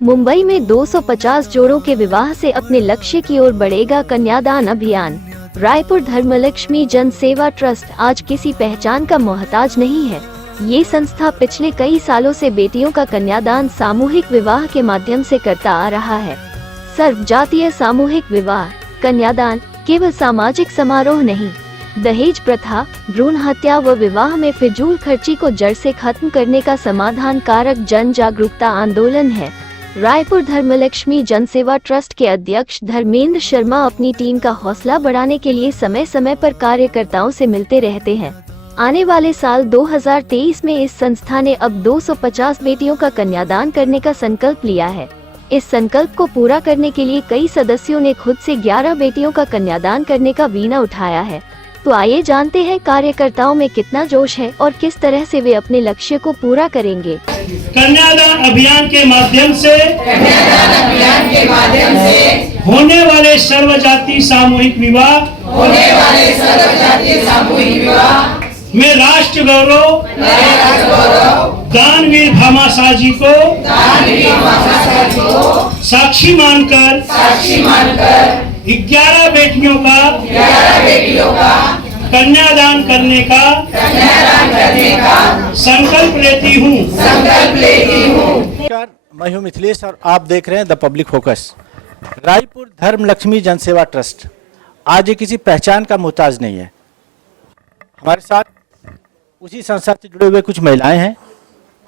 मुंबई में 250 जोड़ों के विवाह से अपने लक्ष्य की ओर बढ़ेगा कन्यादान अभियान। रायपुर धर्मलक्ष्मी जन सेवा ट्रस्ट आज किसी पहचान का मोहताज नहीं है। ये संस्था पिछले कई सालों से बेटियों का कन्यादान सामूहिक विवाह के माध्यम से करता आ रहा है। सर्वजातीय सामूहिक विवाह कन्यादान केवल सामाजिक समारोह नहीं, दहेज प्रथा, भ्रूण हत्या व विवाह में फिजूल खर्ची को जड़ से खत्म करने का समाधान कारक जन जागरूकता आंदोलन है। रायपुर धर्मलक्ष्मी जनसेवा ट्रस्ट के अध्यक्ष धर्मेंद्र शर्मा अपनी टीम का हौसला बढ़ाने के लिए समय समय पर कार्यकर्ताओं से मिलते रहते हैं। आने वाले साल 2023 में इस संस्था ने अब 250 बेटियों का कन्यादान करने का संकल्प लिया है। इस संकल्प को पूरा करने के लिए कई सदस्यों ने खुद से 11 बेटियों का कन्यादान करने का बीड़ा उठाया है। तो आइए जानते हैं कार्यकर्ताओं में कितना जोश है और किस तरह से वे अपने लक्ष्य को पूरा करेंगे। कन्यादान अभियान के माध्यम से होने वाले सर्वजातीय सामूहिक विवाह में राष्ट्र गौरव दानवीर भामाशाह जी को साक्षी मानकर 11 बेटियों का कन्यादान करने का संकल्प लेती हूँ। नमस्कार, मैं हूँ मिथिलेश और आप देख रहे हैं द पब्लिक फोकस। रायपुर धर्मलक्ष्मी जनसेवा ट्रस्ट आज ये किसी पहचान का मोहताज नहीं है। हमारे साथ उसी संस्था से जुड़े हुए कुछ महिलाएं हैं,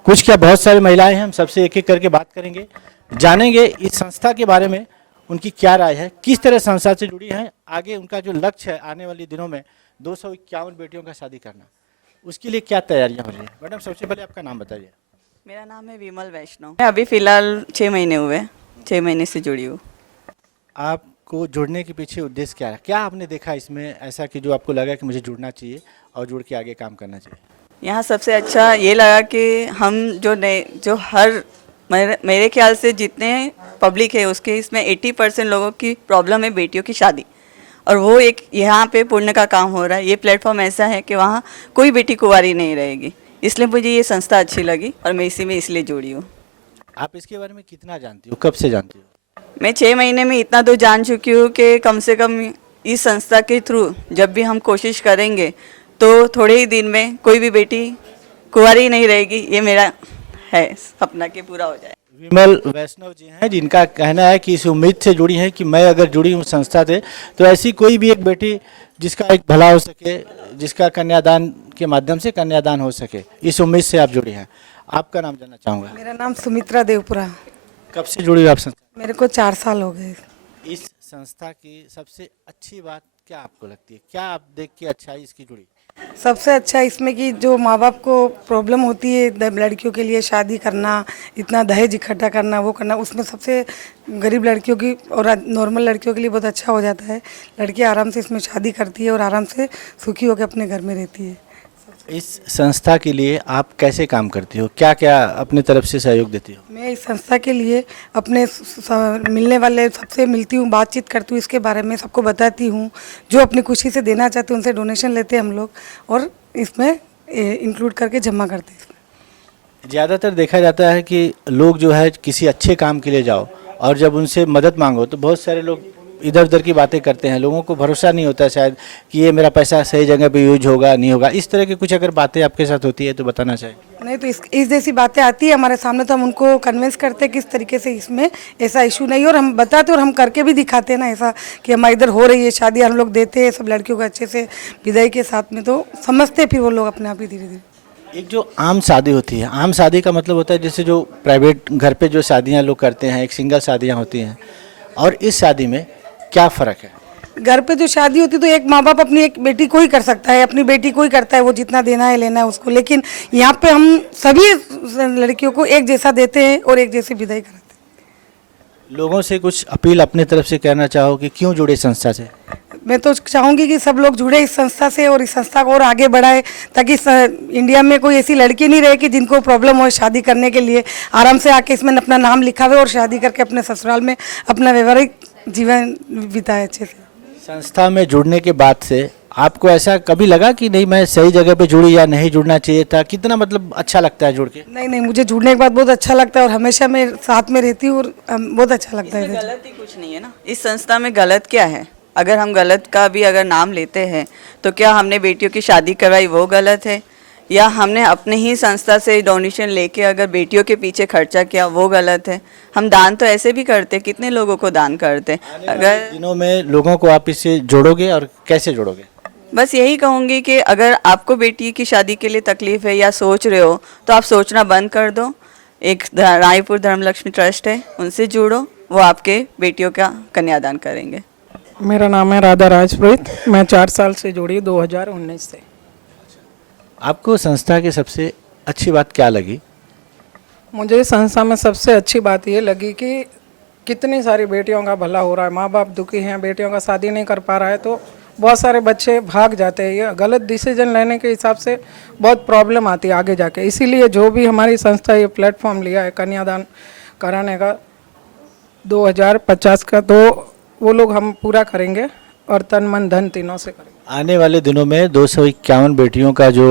कुछ क्या बहुत सारी महिलाएं हैं। हम सबसे एक एक करके बात करेंगे, जानेंगे इस संस्था के बारे में, उनकी क्या राय है, किस तरह संस्था से जुड़ी हैं, आगे उनका जो लक्ष्य है आने वाले दिनों में 251 बेटियों का शादी करना, उसके लिए क्या तैयारियां हो रही हैं। मैडम, सबसे पहले आपका नाम बताइए। मेरा नाम है विमल वैष्णव। मैं अभी फ़िलहाल 6 महीने हुए, 6 महीने से जुड़ी हूँ। आपको जुड़ने के पीछे उद्देश्य क्या है? क्या आपने देखा इसमें ऐसा कि जो आपको लगा कि मुझे जुड़ना चाहिए और जुड़ के आगे काम करना चाहिए? यहाँ सबसे अच्छा ये लगा कि हम जो हर मेरे ख्याल से जितने पब्लिक है उसके इसमें 80% लोगों की प्रॉब्लम है बेटियों की शादी, और वो एक यहाँ पे पुण्य का काम हो रहा है। ये प्लेटफॉर्म ऐसा है कि वहाँ कोई बेटी कुंवारी नहीं रहेगी, इसलिए मुझे ये संस्था अच्छी लगी और मैं इसी में इसलिए जुड़ी हूँ। आप इसके बारे में कितना जानती हो, कब से जानती हो? मैं 6 महीने में इतना तो जान चुकी हूँ कि कम से कम इस संस्था के थ्रू जब भी हम कोशिश करेंगे तो थोड़े ही दिन में कोई भी बेटी कुंवारी नहीं रहेगी। ये मेरा है सपना कि पूरा हो जाए। विमल वैष्णव जी हैं, जिनका कहना है कि इस उम्मीद से जुड़ी हैं कि मैं अगर जुड़ी हूँ संस्था से तो ऐसी कोई भी एक बेटी जिसका एक भला हो सके, जिसका कन्यादान के माध्यम से कन्यादान हो सके, इस उम्मीद से आप जुड़ी हैं। आपका नाम जानना चाहूँगा। मेरा नाम सुमित्रा देवपुरा। कब से जुड़ी हो आप संस्था? मेरे को 4 साल हो गए। इस संस्था की सबसे अच्छी बात क्या आपको लगती है? क्या आप देख के अच्छाई इसकी जुड़ी? सबसे अच्छा इसमें कि जो माँ बाप को प्रॉब्लम होती है लड़कियों के लिए शादी करना, इतना दहेज इकट्ठा करना, वो करना, उसमें सबसे गरीब लड़कियों की और नॉर्मल लड़कियों के लिए बहुत अच्छा हो जाता है। लड़की आराम से इसमें शादी करती है और आराम से सुखी होकर अपने घर में रहती है। इस संस्था के लिए आप कैसे काम करती हो, क्या क्या अपने तरफ से सहयोग देती हो? मैं इस संस्था के लिए अपने मिलने वाले सबसे मिलती हूँ, बातचीत करती हूँ, इसके बारे में सबको बताती हूँ। जो अपनी खुशी से देना चाहते हैं उनसे डोनेशन लेते हैं हम लोग और इसमें इंक्लूड करके जमा करते हैं। ज़्यादातर देखा जाता है कि लोग जो है किसी अच्छे काम के लिए जाओ और जब उनसे मदद मांगो तो बहुत सारे लोग इधर उधर की बातें करते हैं। लोगों को भरोसा नहीं होता शायद कि ये मेरा पैसा सही जगह पे यूज होगा नहीं होगा। इस तरह की कुछ अगर बातें आपके साथ होती है तो बताना चाहिए। नहीं तो इस जैसी बातें आती है हमारे सामने तो हम उनको कन्विंस करते हैं किस तरीके से इसमें ऐसा इशू नहीं है, और हम बताते और हम करके भी दिखाते हैं ना ऐसा कि हमारे इधर हो रही है शादी, हम लोग देते हैं सब लड़कियों को अच्छे से विदाई के साथ में, तो समझते फिर वो लोग अपने आप ही धीरे धीरे। एक जो आम शादी होती है, आम शादी का मतलब होता है जैसे जो प्राइवेट घर पे जो शादियाँ लोग करते हैं, एक सिंगल शादियाँ होती हैं, और इस शादी में क्या फ़र्क है? घर पे जो शादी होती है तो एक माँ बाप अपनी एक बेटी को ही कर सकता है, अपनी बेटी को ही करता है, वो जितना देना है लेना है उसको, लेकिन यहाँ पे हम सभी लड़कियों को एक जैसा देते हैं और एक जैसी विदाई कराते हैं। लोगों से कुछ अपील अपने तरफ से करना चाहो कि क्यों जुड़े संस्था से? मैं तो चाहूँगी कि सब लोग जुड़े इस संस्था से और इस संस्था को और आगे बढ़ाए, ताकि इंडिया में कोई ऐसी लड़की नहीं रहे कि जिनको प्रॉब्लम हो शादी करने के लिए, आराम से आके इसमें अपना नाम लिखावे और शादी करके अपने ससुराल में अपना व्यवहारिक जीवन बिताए अच्छे से। संस्था में जुड़ने के बाद से आपको ऐसा कभी लगा कि नहीं मैं सही जगह पे जुड़ी या नहीं जुड़ना चाहिए था? कितना मतलब अच्छा लगता है जुड़ के? नहीं नहीं, मुझे जुड़ने के बाद बहुत अच्छा लगता है और हमेशा मैं साथ में रहती हूँ और बहुत अच्छा लगता है इसमें इधर। गलत ही कुछ नहीं है ना, इस संस्था में गलत क्या है? अगर हम गलत का भी अगर नाम लेते हैं तो क्या हमने बेटियों की शादी करवाई वो गलत है, या हमने अपने ही संस्था से डोनेशन लेके अगर बेटियों के पीछे खर्चा किया वो गलत है? हम दान तो ऐसे भी करते, कितने लोगों को दान करते। अगर दिनों में लोगों को आप इससे जोड़ोगे और कैसे जोड़ोगे? बस यही कहूँगी कि अगर आपको बेटी की शादी के लिए तकलीफ है या सोच रहे हो तो आप सोचना बंद कर दो। एक रायपुर धर्मलक्ष्मी ट्रस्ट है, उनसे जुड़ो, वो आपके बेटियों का कन्यादान करेंगे। मेरा नाम है राधा राजप्रीत, मैं 4 साल से जुड़ी 2019 से। आपको संस्था की सबसे अच्छी बात क्या लगी? मुझे इस संस्था में सबसे अच्छी बात ये लगी कि कितनी सारी बेटियों का भला हो रहा है। माँ बाप दुखी हैं, बेटियों का शादी नहीं कर पा रहा है तो बहुत सारे बच्चे भाग जाते हैं। ये गलत डिसीजन लेने के हिसाब से बहुत प्रॉब्लम आती है आगे जाके। इसीलिए जो भी हमारी संस्था ये प्लेटफॉर्म लिया है कन्यादान कराने का 2050 का, तो वो लोग हम पूरा करेंगे और तन मन धन तीनों से करेंगे। आने वाले दिनों में 251 बेटियों का जो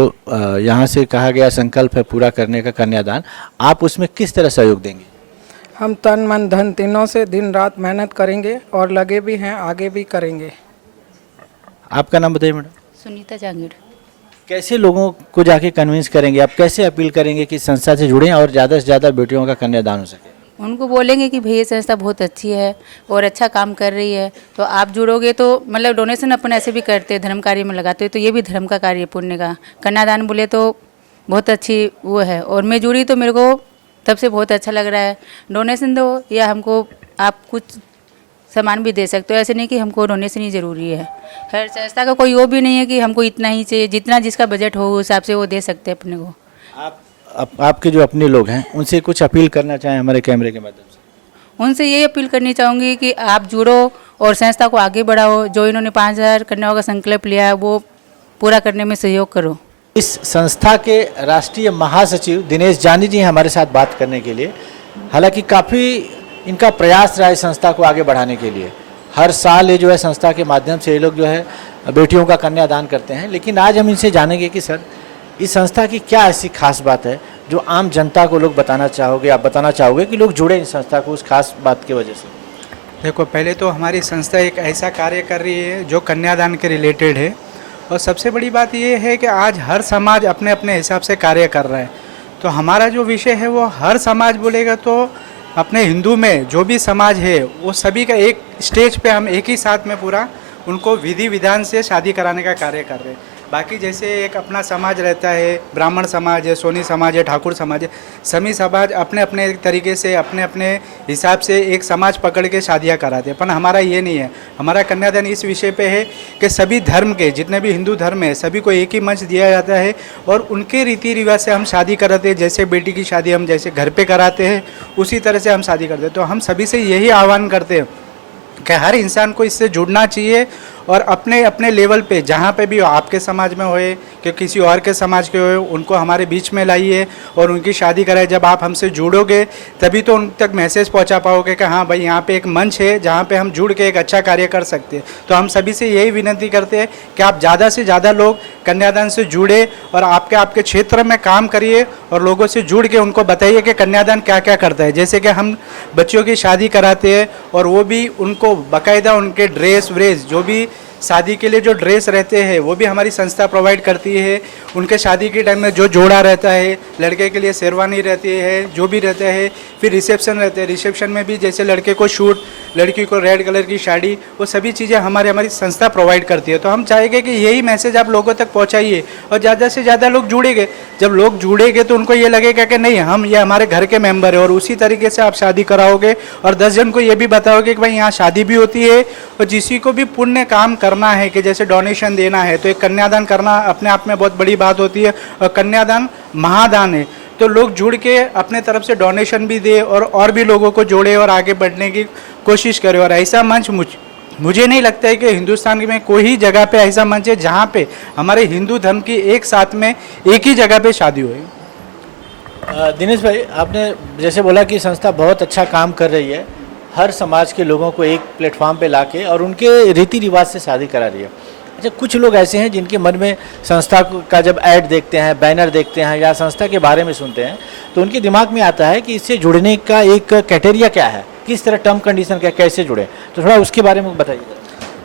यहाँ से कहा गया संकल्प है पूरा करने का कन्यादान, आप उसमें किस तरह सहयोग देंगे? हम तन मन धन तीनों से दिन रात मेहनत करेंगे और लगे भी हैं, आगे भी करेंगे। आपका नाम बताइए मैडम। सुनीता जांगीड़। कैसे लोगों को जाके कन्विंस करेंगे, आप कैसे अपील करेंगे कि संस्था से जुड़ें और ज़्यादा से ज़्यादा बेटियों का कन्यादान हो सके? उनको बोलेंगे कि भैया संस्था बहुत अच्छी है और अच्छा काम कर रही है, तो आप जुड़ोगे तो मतलब डोनेशन अपन ऐसे भी करते हैं, धर्म कार्य में लगाते हैं, तो ये भी धर्म का कार्य है, पुण्य का। कन्यादान बोले तो बहुत अच्छी वो है, और मैं जुड़ी तो मेरे को तब से बहुत अच्छा लग रहा है। डोनेशन दो या हमको आप कुछ सामान भी दे सकते हो, ऐसे नहीं कि हमको डोनेशन ही ज़रूरी है। हर संस्था का कोई वो भी नहीं है कि हमको इतना ही चाहिए, जितना जिसका बजट हो उस हिसाब से वो दे सकते हैं अपने को। आपके जो अपने लोग हैं उनसे कुछ अपील करना चाहें हमारे कैमरे के माध्यम से? उनसे ये अपील करनी चाहूँगी कि आप जुड़ो और संस्था को आगे बढ़ाओ। जो इन्होंने 5000 कन्याओं का संकल्प लिया है वो पूरा करने में सहयोग करो। इस संस्था के राष्ट्रीय महासचिव दिनेश जानी जी हैं हमारे साथ बात करने के लिए। हालांकि काफ़ी इनका प्रयास रहा है संस्था को आगे बढ़ाने के लिए। हर साल ये जो है संस्था के माध्यम से ये लोग जो है बेटियों का कन्यादान करते हैं। लेकिन आज हम इनसे जानेंगे कि सर इस संस्था की क्या ऐसी खास बात है जो आम जनता को लोग बताना चाहोगे, आप बताना चाहोगे कि लोग जुड़े इस संस्था को उस खास बात की वजह से? देखो, पहले तो हमारी संस्था एक ऐसा कार्य कर रही है जो कन्यादान के रिलेटेड है, और सबसे बड़ी बात ये है कि आज हर समाज अपने अपने हिसाब से कार्य कर रहा है। तो हमारा जो विषय है वो हर समाज बोलेगा तो अपने हिंदू में जो भी समाज है वो सभी का एक स्टेज पे हम एक ही साथ में पूरा उनको विधि विधान से शादी कराने का कार्य कर रहे हैं। बाकी जैसे एक अपना समाज रहता है, ब्राह्मण समाज है, सोनी समाज है, ठाकुर समाज है, सभी समाज अपने अपने तरीके से अपने अपने हिसाब से एक समाज पकड़ के शादियां कराते हैं। पर हमारा ये नहीं है। हमारा कन्यादान इस विषय पे है कि सभी धर्म के जितने भी हिंदू धर्म है सभी को एक ही मंच दिया जाता है और उनके रीति रिवाज से हम शादी कराते हैं। जैसे बेटी की शादी हम जैसे घर पर कराते हैं उसी तरह से हम शादी करते हैं। तो हम सभी से यही आह्वान करते हैं कि हर इंसान को इससे जुड़ना चाहिए और अपने अपने लेवल पे जहाँ पे भी हो, आपके समाज में होए कि किसी और के समाज के होए, उनको हमारे बीच में लाइए और उनकी शादी कराए। जब आप हमसे जुड़ोगे तभी तो उन तक मैसेज पहुँचा पाओगे कि हाँ भाई यहाँ पे एक मंच है जहाँ पे हम जुड़ के एक अच्छा कार्य कर सकते हैं। तो हम सभी से यही विनती करते हैं कि आप ज़्यादा से ज़्यादा लोग कन्यादान से जुड़े और आपके क्षेत्र में काम करिए और लोगों से जुड़ के उनको बताइए कि कन्यादान क्या क्या करता है। जैसे कि हम बच्चों की शादी कराते हैं और वो भी उनको बाकायदा उनके ड्रेस व्रेस जो भी शादी के लिए जो ड्रेस रहते हैं वो भी हमारी संस्था प्रोवाइड करती है। उनके शादी के टाइम में जो जोड़ा रहता है, लड़के के लिए शेरवानी रहती है, जो भी रहता है, फिर रिसेप्शन रहते हैं। रिसेप्शन में भी जैसे लड़के को शूट, लड़की को रेड कलर की साड़ी, वो सभी चीज़ें हमारी संस्था प्रोवाइड करती है। तो हम चाहेंगे कि यही मैसेज आप लोगों तक पहुँचाइए और ज़्यादा से ज़्यादा लोग जुड़ेंगे। जब लोग जुड़ेंगे तो उनको ये लगेगा कि नहीं हम ये हमारे घर के मेम्बर है और उसी तरीके से आप शादी कराओगे और 10 जन को ये भी बताओगे कि भाई यहाँ शादी भी होती है। और जिसी को भी पुण्य काम करना है कि जैसे डोनेशन देना है तो एक कन्यादान करना अपने आप में बहुत बड़ी बात होती है और कन्यादान महादान है। तो लोग जुड़ के अपने तरफ से डोनेशन भी दे और भी लोगों को जोड़े और आगे बढ़ने की कोशिश करे। और ऐसा मंच मुझे नहीं लगता है कि हिंदुस्तान में कोई ही जगह पे ऐसा मंच है जहाँ पे हमारे हिंदू धर्म की एक साथ में एक ही जगह पे शादी हुई। दिनेश भाई, आपने जैसे बोला कि संस्था बहुत अच्छा काम कर रही है, हर समाज के लोगों को एक प्लेटफॉर्म पे लाके और उनके रीति रिवाज से शादी करा रही है। अच्छा, कुछ लोग ऐसे हैं जिनके मन में संस्था का जब ऐड देखते हैं, बैनर देखते हैं या संस्था के बारे में सुनते हैं तो उनके दिमाग में आता है कि इससे जुड़ने का एक क्राइटेरिया क्या है, किस तरह टर्म कंडीशन क्या, कैसे जुड़े, तो थोड़ा उसके बारे में बताइए।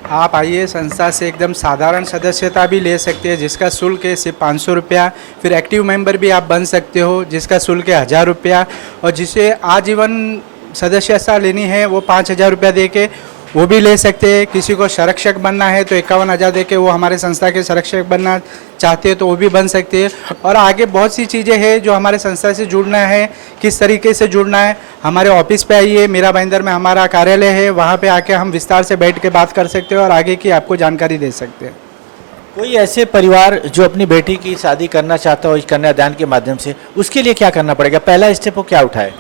आप आइए, संस्था से एकदम साधारण सदस्यता भी ले सकते हैं जिसका शुल्क है सिर्फ 500 रुपया। फिर एक्टिव मेंबर भी आप बन सकते हो जिसका शुल्क है 1000 रुपया। और जिसे आजीवन सदस्यता लेनी है वो 5000 रुपया दे के वो भी ले सकते हैं। किसी को संरक्षक बनना है तो 51,000 दे के वो हमारे संस्था के संरक्षक बनना चाहते हैं तो वो भी बन सकते हैं। और आगे बहुत सी चीज़ें हैं जो हमारे संस्था से जुड़ना है, किस तरीके से जुड़ना है, हमारे ऑफिस पे आइए, मीरा भाईंदर में हमारा कार्यालय है, वहाँ पे आके हम विस्तार से बैठ के बात कर सकते हैं और आगे की आपको जानकारी दे सकते हैं। कोई ऐसे परिवार जो अपनी बेटी की शादी करना चाहता हो इस कन्यादान के माध्यम से, उसके लिए क्या करना पड़ेगा, पहला स्टेप वो क्या उठाए?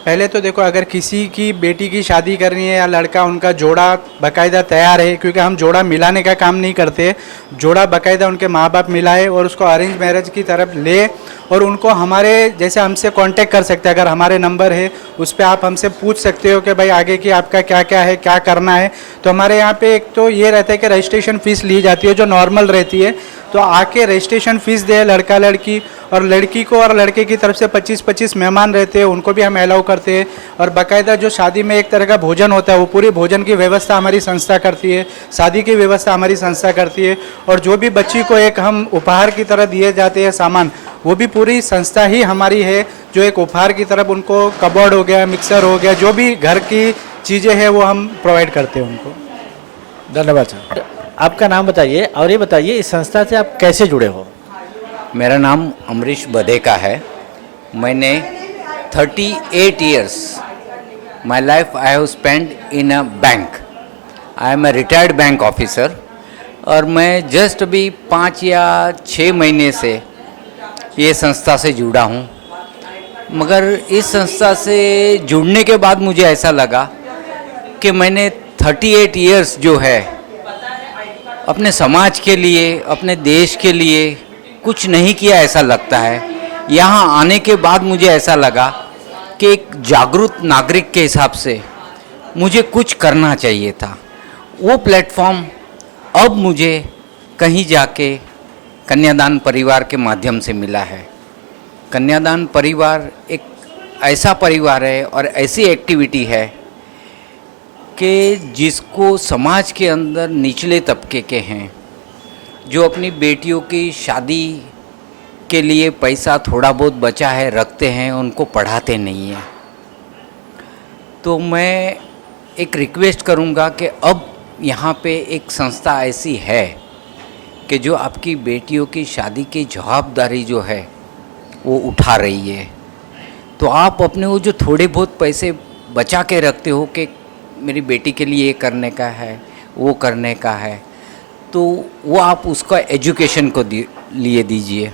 पहले तो देखो, अगर किसी की बेटी की शादी करनी है या लड़का, उनका जोड़ा बाकायदा तैयार है, क्योंकि हम जोड़ा मिलाने का काम नहीं करते, जोड़ा बाकायदा उनके माँ बाप मिलाए और उसको अरेंज मैरिज की तरफ ले और उनको हमारे जैसे हमसे कांटेक्ट कर सकते हैं। अगर हमारे नंबर है उस पर आप हमसे पूछ सकते हो कि भाई आगे की आपका क्या क्या है, क्या करना है। तो हमारे यहाँ पे एक तो ये रहता है कि रजिस्ट्रेशन फ़ीस ली जाती है जो नॉर्मल रहती है, तो आके रजिस्ट्रेशन फ़ीस दे लड़का लड़की, और लड़की को और लड़के की तरफ से 25-25 मेहमान रहते हैं, उनको भी हम अलाउ करते हैं। और बाकायदा जो शादी में एक तरह का भोजन होता है वो पूरी भोजन की व्यवस्था हमारी संस्था करती है, शादी की व्यवस्था हमारी संस्था करती है। और जो भी बच्ची को एक हम उपहार की तरह दिए जाते हैं सामान, वो भी पूरी संस्था ही हमारी है, जो एक उपहार की तरफ उनको कबोर्ड हो गया, मिक्सर हो गया, जो भी घर की चीज़ें हैं वो हम प्रोवाइड करते हैं उनको। धन्यवाद सर। आपका नाम बताइए और ये बताइए इस संस्था से आप कैसे जुड़े हो? मेरा नाम अमरीश बधेका है। मैंने 38 years my life I have spent in a bank. I am a retired bank officer और मैं जस्ट अभी 5 या 6 महीने से ये संस्था से जुड़ा हूँ। मगर इस संस्था से जुड़ने के बाद मुझे ऐसा लगा कि मैंने 38 years जो है अपने समाज के लिए, अपने देश के लिए कुछ नहीं किया ऐसा लगता है। यहाँ आने के बाद मुझे ऐसा लगा कि एक जागरूक नागरिक के हिसाब से मुझे कुछ करना चाहिए था। वो प्लेटफॉर्म अब मुझे कहीं जाके कन्यादान परिवार के माध्यम से मिला है। कन्यादान परिवार एक ऐसा परिवार है और ऐसी एक्टिविटी है कि जिसको समाज के अंदर निचले तबके के हैं जो अपनी बेटियों की शादी के लिए पैसा थोड़ा बहुत बचा है रखते हैं, उनको पढ़ाते नहीं हैं। तो मैं एक रिक्वेस्ट करूंगा कि अब यहाँ पे एक संस्था ऐसी है कि जो आपकी बेटियों की शादी की जवाबदारी जो है वो उठा रही है। तो आप अपने वो जो थोड़े बहुत पैसे बचा के रखते हो कि मेरी बेटी के लिए ये करने का है, वो करने का है, तो वो आप उसका एजुकेशन को लिए दीजिए,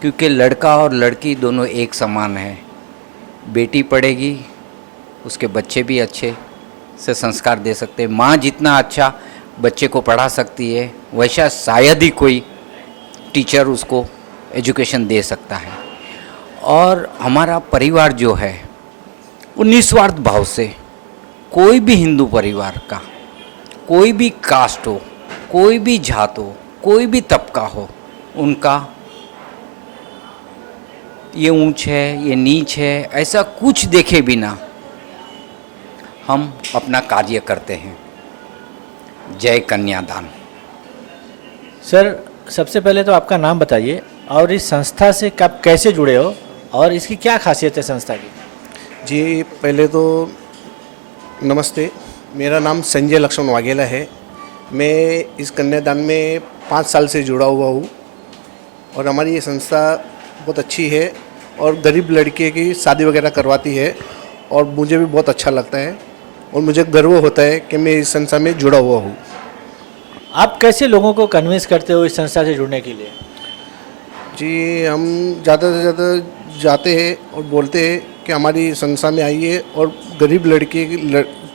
क्योंकि लड़का और लड़की दोनों एक समान है। बेटी पढ़ेगी, उसके बच्चे भी अच्छे से संस्कार दे सकते हैं। माँ जितना अच्छा बच्चे को पढ़ा सकती है वैसा शायद ही कोई टीचर उसको एजुकेशन दे सकता है। और हमारा परिवार जो है वो निस्वार्थ भाव से कोई भी हिंदू परिवार का, कोई भी कास्ट हो, कोई भी जात हो, कोई भी तबका हो, उनका ये ऊंच है, ये नीच है, ऐसा कुछ देखे बिना हम अपना कार्य करते हैं। जय कन्यादान। सर, सबसे पहले तो आपका नाम बताइए और इस संस्था से कब कैसे जुड़े हो और इसकी क्या खासियत है संस्था की? जी, पहले तो नमस्ते। मेरा नाम संजय लक्ष्मण वाघेला है। मैं इस कन्यादान में 5 साल से जुड़ा हुआ हूँ और हमारी ये संस्था बहुत अच्छी है और गरीब लड़के की शादी वगैरह करवाती है और मुझे भी बहुत अच्छा लगता है और मुझे गर्व होता है कि मैं इस संस्था में जुड़ा हुआ हूँ। आप कैसे लोगों को कन्विंस करते हो इस संस्था से जुड़ने के लिए? जी, हम ज़्यादा से ज़्यादा जाते हैं और बोलते हैं कि हमारी संस्था में आइए और गरीब लड़के की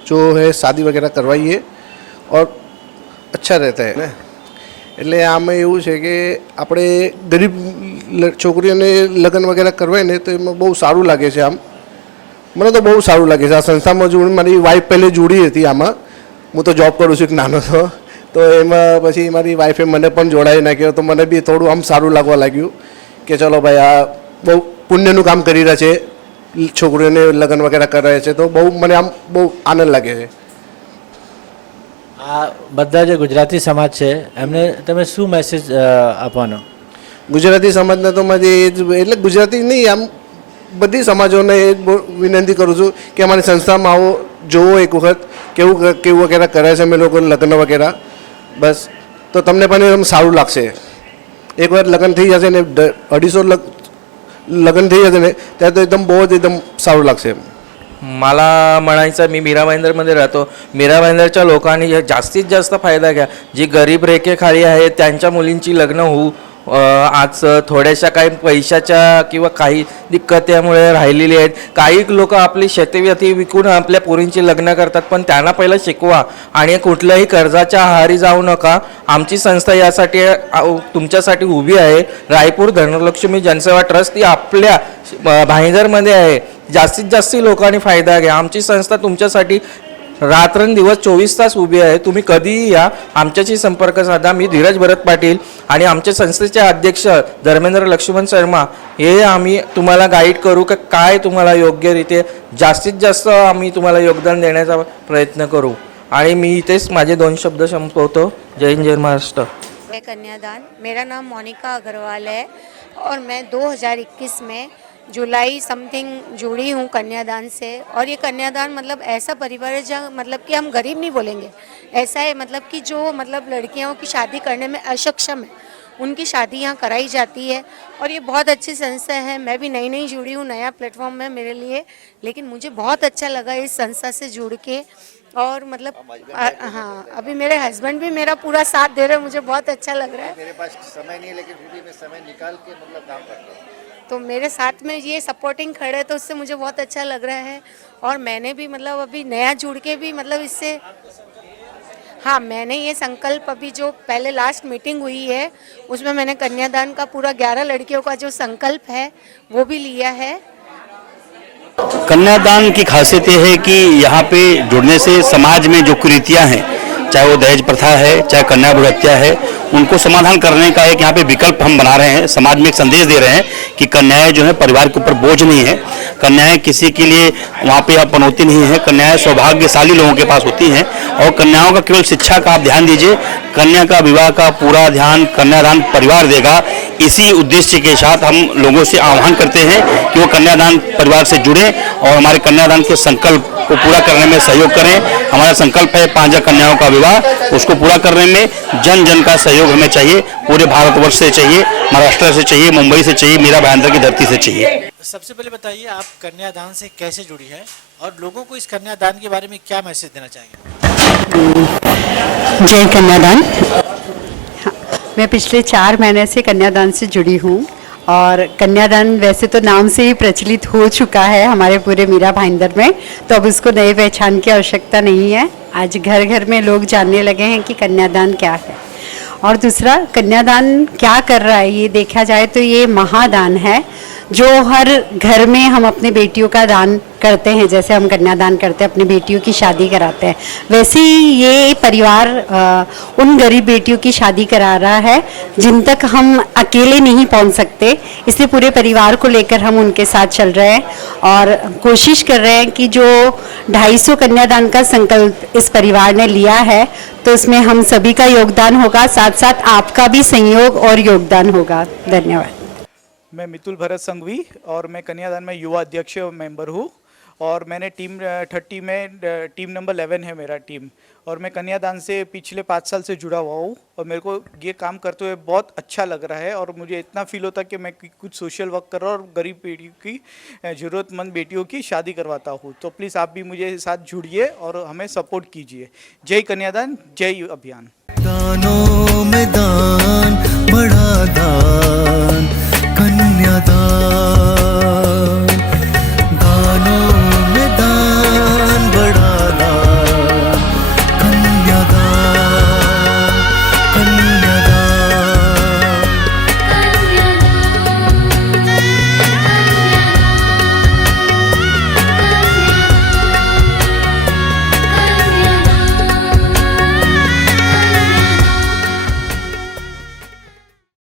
जो है शादी वगैरह करवाइए और अच्छा रहता है ને। એટલે આમાં એવું છે કે આપણે ગરીબ છોકરીઓને લગ્ન વગેરે કરવાય ને તો એમાં બહુ સારું લાગે છે। આમ મને તો બહુ સારું લાગે છે આ સંસ્થામાં જોડી। મારી વાઈફ પહેલે જોડી હતી આમાં, હું તો જોબ કરું છું એક નાનો તો તો એમાં પછી મારી વાઈફે મને પણ જોડાઈ નાખ્યો, તો મને બી થોડું આમ સારું લાગવા લાગ્યું કે ચલો ભાઈ આ બહુ પુણ્યનું કામ કરી રહ્યા છે, છોકરીઓને લગ્ન વગેરે કરે છે, તો બહુ મને આમ બહુ આનંદ લાગે છે. આ બધા જે ગુજરાતી સમાજ છે એમને તમે શું મેસેજ આપવાનો? ગુજરાતી સમાજને તો મારી એ જ એટલે ગુજરાતી નહીં આમ બધી સમાજોને એ જ વિનંતી કરું છું કે અમારી સંસ્થામાં આવો, જોવો એક વખત કેવું વગેરે કરે છે અમે લોકો લગ્ન વગેરે, બસ તો તમને પણ એકદમ સારું લાગશે. એક વખત લગ્ન થઈ જશે ને 250 लग्न થઈ જશે ને ત્યારે તો एकदम बहुत एकदम सारू लागશે. मला म्हणायचं मी मीरा भाईंदरमध्ये राहतो. मीरा भाईंदरच्या लोकांनी जास्तीत जास्त फायदा घ्या. जी गरीब रेखेखाली आहेत त्यांच्या मुलींची लग्न होऊ आज थोड्याशा काही पैशाच्या किंवा काही दिक्कतेमुळे राहिलेली आहेत. काही लोक आपली शेतीवती विकून आपल्या पोरींची लग्न करतात, पण त्यांना पहिलं शिकवा आणि कुठल्याही कर्जाच्या आहारी जाऊ नका. आमची संस्था यासाठी तुमच्यासाठी उभी आहे. रायपूर धनलक्ष्मी जनसेवा ट्रस्ट ही आपल्या भाईंदरमध्ये आहे. जास्तीत जास्त लोकांनी फायदा घ्या. आमची संस्था तुमच्यासाठी रात्रंदिवस 24 तास उभी आहे. तुम्ही कधीही या, आमच्याशी संपर्क साधा. मी धीरज भरत पाटील आणि आमच्या संस्थेचे अध्यक्ष धर्मेंद्र लक्ष्मण शर्मा हे आम्ही तुम्हाला गाईड करू का काय तुम्हाला योग्यरीत्या जास्तीत जास्त आम्ही तुम्हाला योगदान देण्याचा प्रयत्न करू. आणि मी इथेच माझे 2 शब्द संपवतो. जय हिंद, जय महाराष्ट्र. कन्यादान, मेरा नाम मोनिका अग्रवाल है और मैं 2021 में जुलाई समथिंग जुड़ी हूँ कन्यादान से. और ये कन्यादान मतलब ऐसा परिवार है जहाँ मतलब कि हम गरीब नहीं बोलेंगे, ऐसा है मतलब कि जो मतलब लड़कियों की शादी करने में अक्षम है उनकी शादी यहाँ कराई जाती है. और ये बहुत अच्छी संस्था है. मैं भी नई नई जुड़ी हूँ, नया प्लेटफॉर्म है मेरे लिए, लेकिन मुझे बहुत अच्छा लगा इस संस्था से जुड़ के. और मतलब हाँ, अभी मेरे हस्बैंड भी मेरा पूरा साथ दे रहे हैं, मुझे बहुत अच्छा लग रहा है. मेरे पास समय नहीं है लेकिन फिर भी मैं समय निकाल के मतलब काम करता हूँ. तो मेरे साथ में ये सपोर्टिंग खड़े तो उससे मुझे बहुत अच्छा लग रहा है. और मैंने भी मतलब अभी नया जुड़ के भी मतलब इससे हाँ, मैंने ये संकल्प अभी जो पहले लास्ट मीटिंग हुई है उसमें मैंने कन्यादान का पूरा 11 लड़कियों का जो संकल्प है वो भी लिया है. कन्यादान की खासियत ये है कि यहाँ पे जुड़ने से समाज में जो कुरीतियाँ हैं, चाहे वो दहेज प्रथा है, चाहे कन्या भ्रूण हत्या है, उनको समाधान करने का एक यहाँ पे विकल्प हम बना रहे हैं. समाज में एक संदेश दे रहे हैं कि कन्याएं जो है परिवार के ऊपर बोझ नहीं है. कन्याएं किसी के लिए वहाँ पे आप पनौती नहीं है. कन्याएं सौभाग्यशाली लोगों के पास होती हैं. और कन्याओं का केवल शिक्षा का आप ध्यान दीजिए, कन्या का विवाह का पूरा ध्यान कन्यादान परिवार देगा. इसी उद्देश्य के साथ हम लोगों से आह्वान करते हैं कि वो कन्यादान परिवार से जुड़ें और हमारे कन्यादान के संकल्प को पूरा करने में सहयोग करें. हमारा संकल्प है 5 कन्याओं का विवाह, उसको पूरा करने में जन जन का सहयोग हमें चाहिए. पूरे भारतवर्ष से चाहिए, महाराष्ट्र से चाहिए, मुंबई से चाहिए, मीरा भाईंदर की धरती से चाहिए. सबसे पहले बताइए आप कन्यादान से कैसे जुड़ी है और लोगों को इस कन्यादान के बारे में क्या मैसेज देना चाहेंगे? जय कन्यादान. मैं पिछले 4 महीने से कन्यादान से जुड़ी हूँ और कन्यादान वैसे तो नाम से ही प्रचलित हो चुका है हमारे पूरे मीरा भाईंदर में, तो अब उसको नए पहचान की आवश्यकता नहीं है. आज घर घर में लोग जानने लगे हैं कि कन्यादान क्या है. और दूसरा, कन्यादान क्या कर रहा है ये देखा जाए तो ये महादान है जो हर घर में हम अपने बेटियों का दान करते हैं. जैसे हम कन्यादान करते हैं, अपनी बेटियों की शादी कराते हैं, वैसे ही ये परिवार उन गरीब बेटियों की शादी करा रहा है जिन तक हम अकेले नहीं पहुंच सकते. इसलिए पूरे परिवार को लेकर हम उनके साथ चल रहे हैं और कोशिश कर रहे हैं कि जो 250 कन्यादान का संकल्प इस परिवार ने लिया है तो उसमें हम सभी का योगदान होगा, साथ साथ आपका भी सहयोग और योगदान होगा. धन्यवाद. मैं मितुल भरत संघवी और मैं कन्यादान में युवा अध्यक्ष मेंबर हूँ और मैंने टीम 30 में टीम नंबर 11 है मेरा टीम. और मैं कन्यादान से पिछले 5 साल से जुड़ा हुआ हूँ और मेरे को ये काम करते हुए बहुत अच्छा लग रहा है. और मुझे इतना फील होता है कि मैं कुछ सोशल वर्क कर रहा हूँ और गरीब बेटियों की ज़रूरतमंद बेटियों की शादी करवाता हूँ. तो प्लीज़ आप भी मुझे साथ जुड़िए और हमें सपोर्ट कीजिए. जय कन्यादान, जय अभियान. दानों में दान, बड़ा दान.